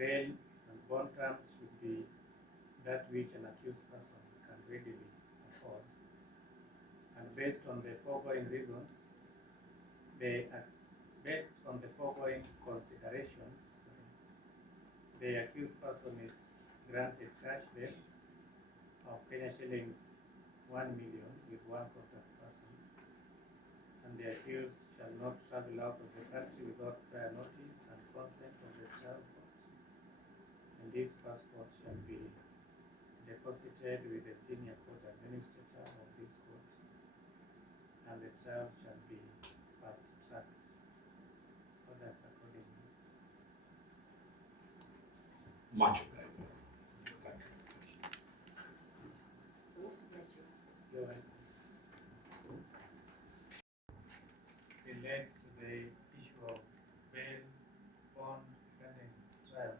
Bail and bond terms should be that which an accused person can readily afford. And based on the foregoing reasons, based on the foregoing considerations, the accused person is granted cash bail of Kenya shillings 1 million with one contact person, and the accused shall not travel out of the country without prior notice and consent of the trial court, and this passport shall be deposited with the senior court administrator of this court, and the trial shall be fast-tracked. Orders accordingly. Much obliged. Thank you. You're welcome. Relates to the issue of bail, bond, and trial.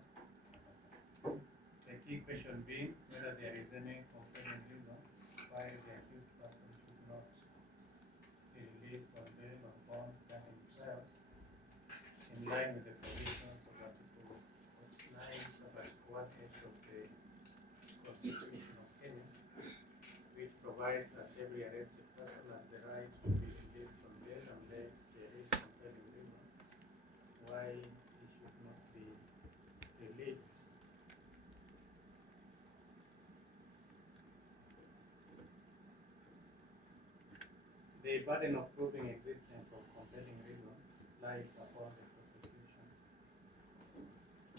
The key question being whether there is any compelling reason why the accused person should not be released on bail or bond pending trial in line with the provisions of Article 49, Sub-Article 1H of the Constitution of Kenya, which provides that every arrested person has the right to be released on bail unless there is compelling reason why he should not be released. The burden of proving existence of compelling reason lies upon the prosecution.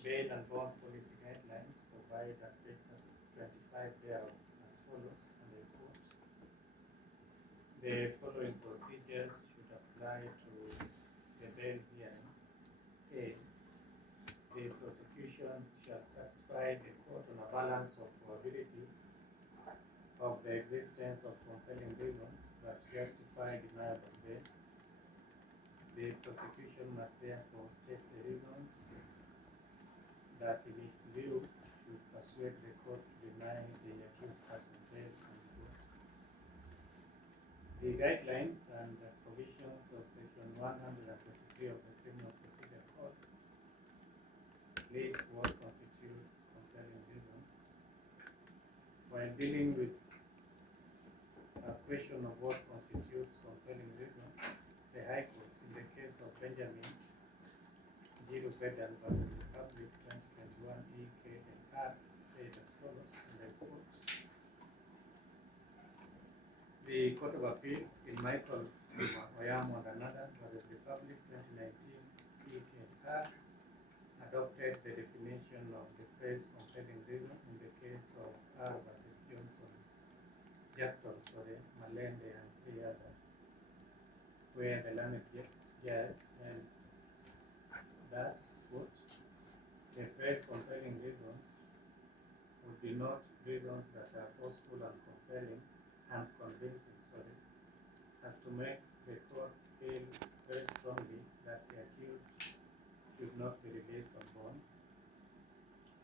Bail and bond policy guidelines provide at Chapter 25 thereof as follows, and I quote: the following procedures should apply to the bail hearing. A. The prosecution shall satisfy the court on a balance of probabilities of the existence of compelling reasons that justify denial of bail. The prosecution must therefore state the reasons that in its view should persuade the court to deny the accused person bail. The guidelines and provisions of Section 123 of the Criminal Procedure Code list what constitutes compelling reasons. While dealing with a question of what constitutes compelling reason, the High Court, in the case of Benjamin G. Rupedal versus Republic 2021 E.K. and R, said as follows, and I quote: the Court of Appeal in Michael Oyamo and another versus Republic 2019 E.K. and R adopted the definition of the phrase compelling reason in the case of R versus Johnson, Jackson, Malende, and 3 others, where the learned judge held thus, quote, the phrase compelling reasons would denote reasons that are forceful and compelling and convincing, as to make the court feel very strongly that the accused should not be released on bond.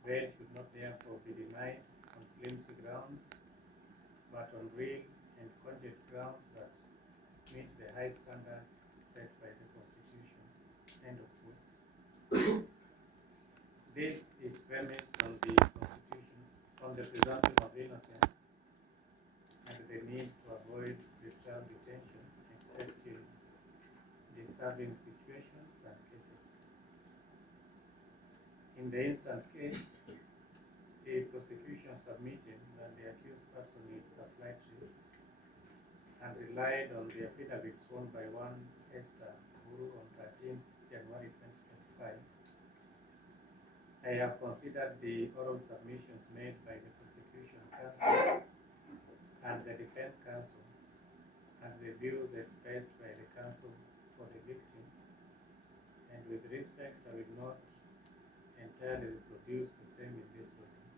Bail should not therefore be denied on flimsy grounds, but on real and cogent grounds that meet the high standards set by the Constitution. End of quotes. This is premised on the Constitution, on the presumption of innocence, and the need to avoid pretrial detention except in deserving situations and cases. In the instant case, the prosecution submitted that the accused person is a flight risk and relied on the affidavit sworn by one Esther Guru on 13 January 2025. I have considered the oral submissions made by the prosecution counsel and the defense counsel and the views expressed by the counsel for the victim, and with respect I will not entirely reproduce the same in this document.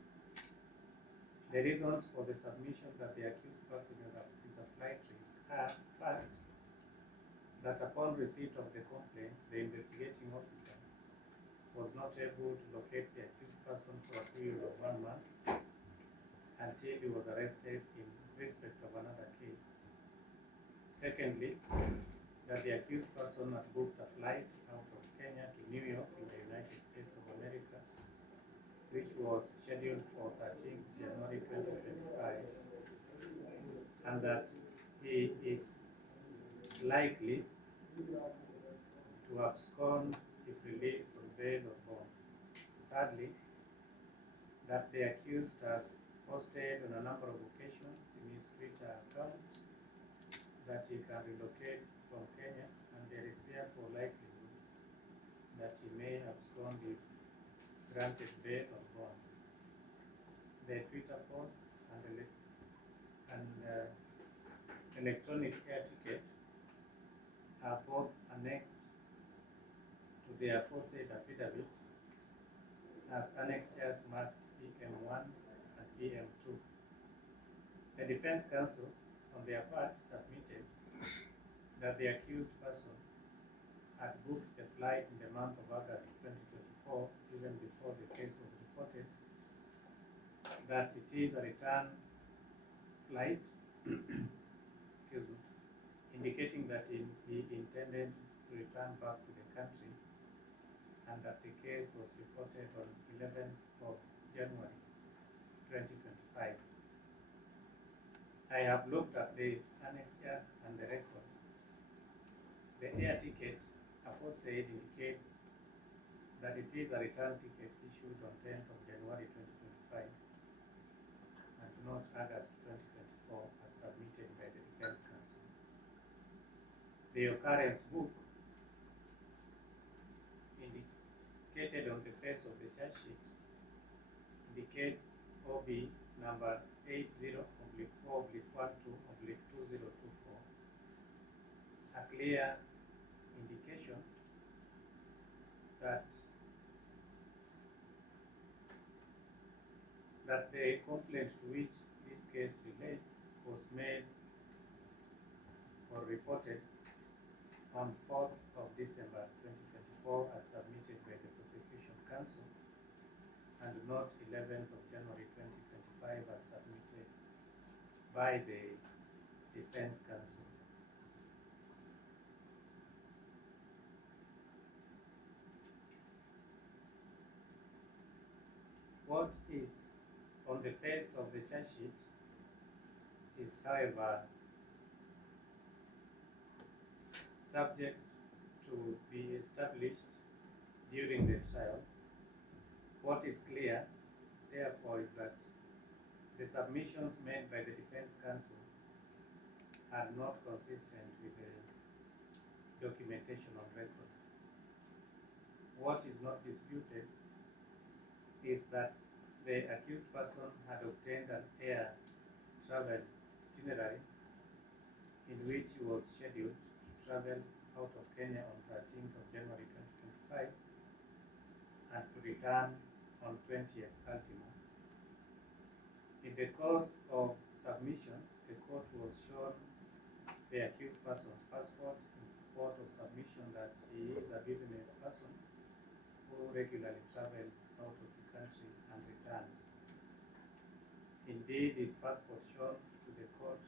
The reasons for the submission that the accused person is a flight risk are, first, that upon receipt of the complaint, the investigating officer was not able to locate the accused person for a period of 1 month until he was arrested in respect of another case. Secondly, that the accused person had booked a flight out of Kenya to New York in the United States of America which was scheduled for 13th January 2025, and that he is likely to abscond if released on bail or bond. Thirdly, that the accused has posted on a number of occasions in his Twitter account that he can relocate from Kenya, and there is therefore likelihood that he may abscond if granted bail or bond. The Twitter posts and electronic air ticket are both annexed to the aforesaid affidavit as annexures marked EM1 and EM2. The defense counsel, on their part, submitted that the accused person had booked the flight in the month of August 2024, even before the case was reported, that it is a return flight, excuse me, indicating that he intended to return back to the country, and that the case was reported on 11th of January 2025. I have looked at the annexures and the record. The air ticket aforesaid indicates that it is a return ticket issued on 10th of January 2025 and not August 2024 as submitted by the defense counsel. The occurrence book indicated on the face of the charge sheet indicates OB number 80/4/12/2024, a clear indication that the complaint to which this case relates was made or reported on 4th of December 2024 as submitted by the prosecution counsel, and not 11th of January 2025 as submitted by the defense counsel. What is on the face of the charge sheet is, however, subject to be established during the trial. What is clear, therefore, is that the submissions made by the defense counsel are not consistent with the documentation on record. What is not disputed is that the accused person had obtained an air travel itinerary in which he was scheduled to travel out of Kenya on 13th of January 2025 and to return on 20th ultimo. In the course of submissions, the court was shown the accused person's passport in support of submission that he is a business person who regularly travels out of the country and returns. Indeed, his passport shown to the court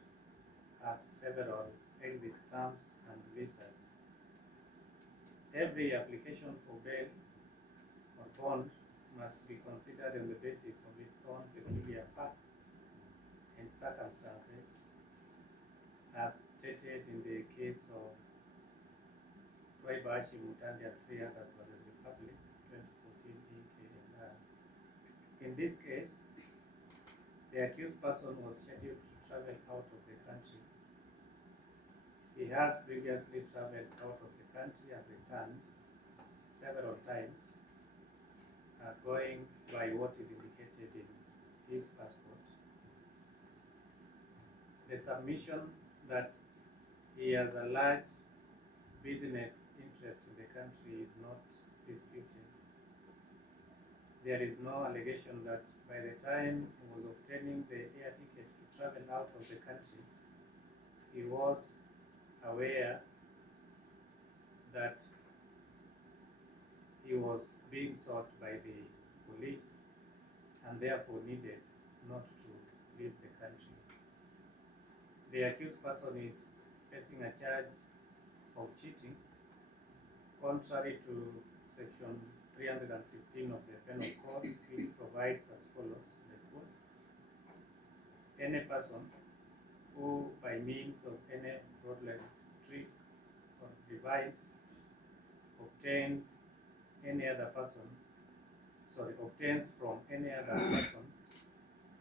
has several exit stamps and visas. Every application for bail or bond must be considered on the basis of its own peculiar facts and circumstances, as stated in the case of Twaibashi Mutandia 3 others versus Republic 2014 EKNR. In this case, the accused person was scheduled to travel out of the country. He has previously traveled out of the country and returned several times, going by what is indicated in his passport. The submission that he has a large business interest in the country is not disputed. There is no allegation that by the time he was obtaining the air ticket to travel out of the country, he was aware that he was being sought by the police and therefore needed not to leave the country. The accused person is facing a charge of cheating, contrary to section 315 of the Penal Code, which provides provides as follows, the quote, any person who by means of any fraudulent trick or device obtains from any other person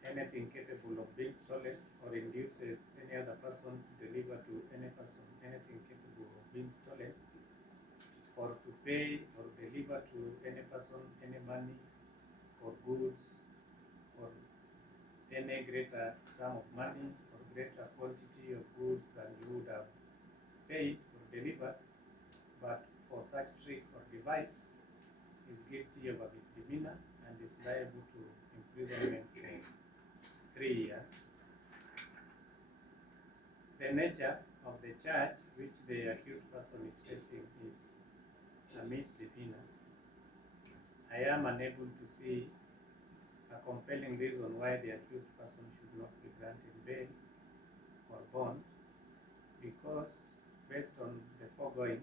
anything capable of being stolen or induces any other person to deliver to any person anything capable of being stolen or to pay or deliver to any person any money or goods or any greater sum of money or greater quantity of goods than you would have paid or delivered, but for such trick or device is guilty of a misdemeanor and is liable to imprisonment for 3 years. The nature of the charge which the accused person is facing is a misdemeanor. I am unable to see a compelling reason why the accused person should not be granted bail or bond, because based on the foregoing,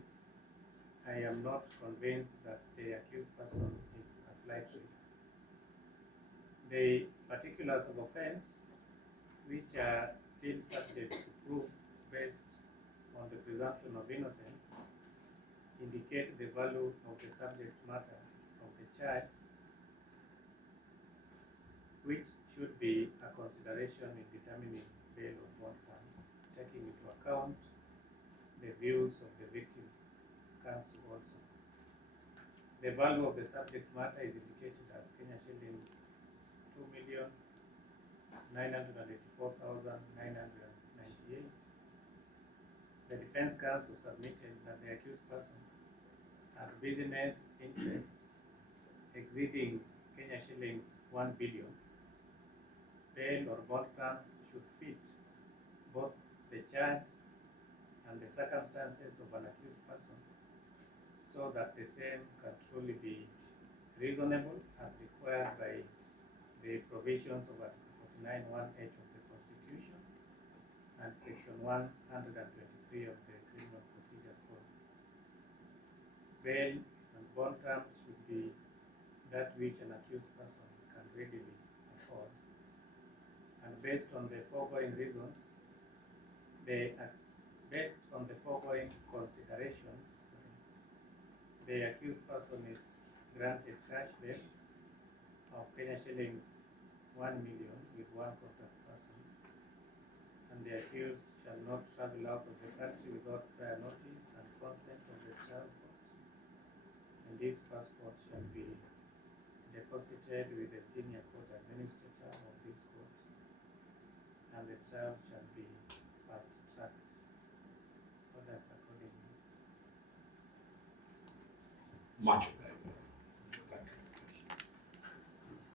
I am not convinced that the accused person is a flight risk. The particulars of offense, which are still subject to proof based on the presumption of innocence, indicate the value of the subject matter of the charge, which should be a consideration in determining bail or bond terms, taking into account the views of the victim's counsel also. The value of the subject matter is indicated as Kenya shillings 2,984,998. The defense counsel submitted that the accused person has business interest exceeding Kenya shillings 1 billion. Bail or bond terms should fit both the charge and the circumstances of an accused person, so that the same can truly be reasonable as required by the provisions of Article 49(1)(h) of the Constitution and Section 123 of the Criminal Procedure Code. Bail and bond terms should be that which an accused person can readily afford. And based on the foregoing reasons, based on the foregoing considerations, the accused person is granted cash bail of Kenya shillings 1 million with one contact person, and the accused shall not travel out of the country without prior notice and consent of the trial court, and this passport shall be deposited with the senior court administrator of this court, and the trial shall be fast-tracked. Orders accordingly. Much of that.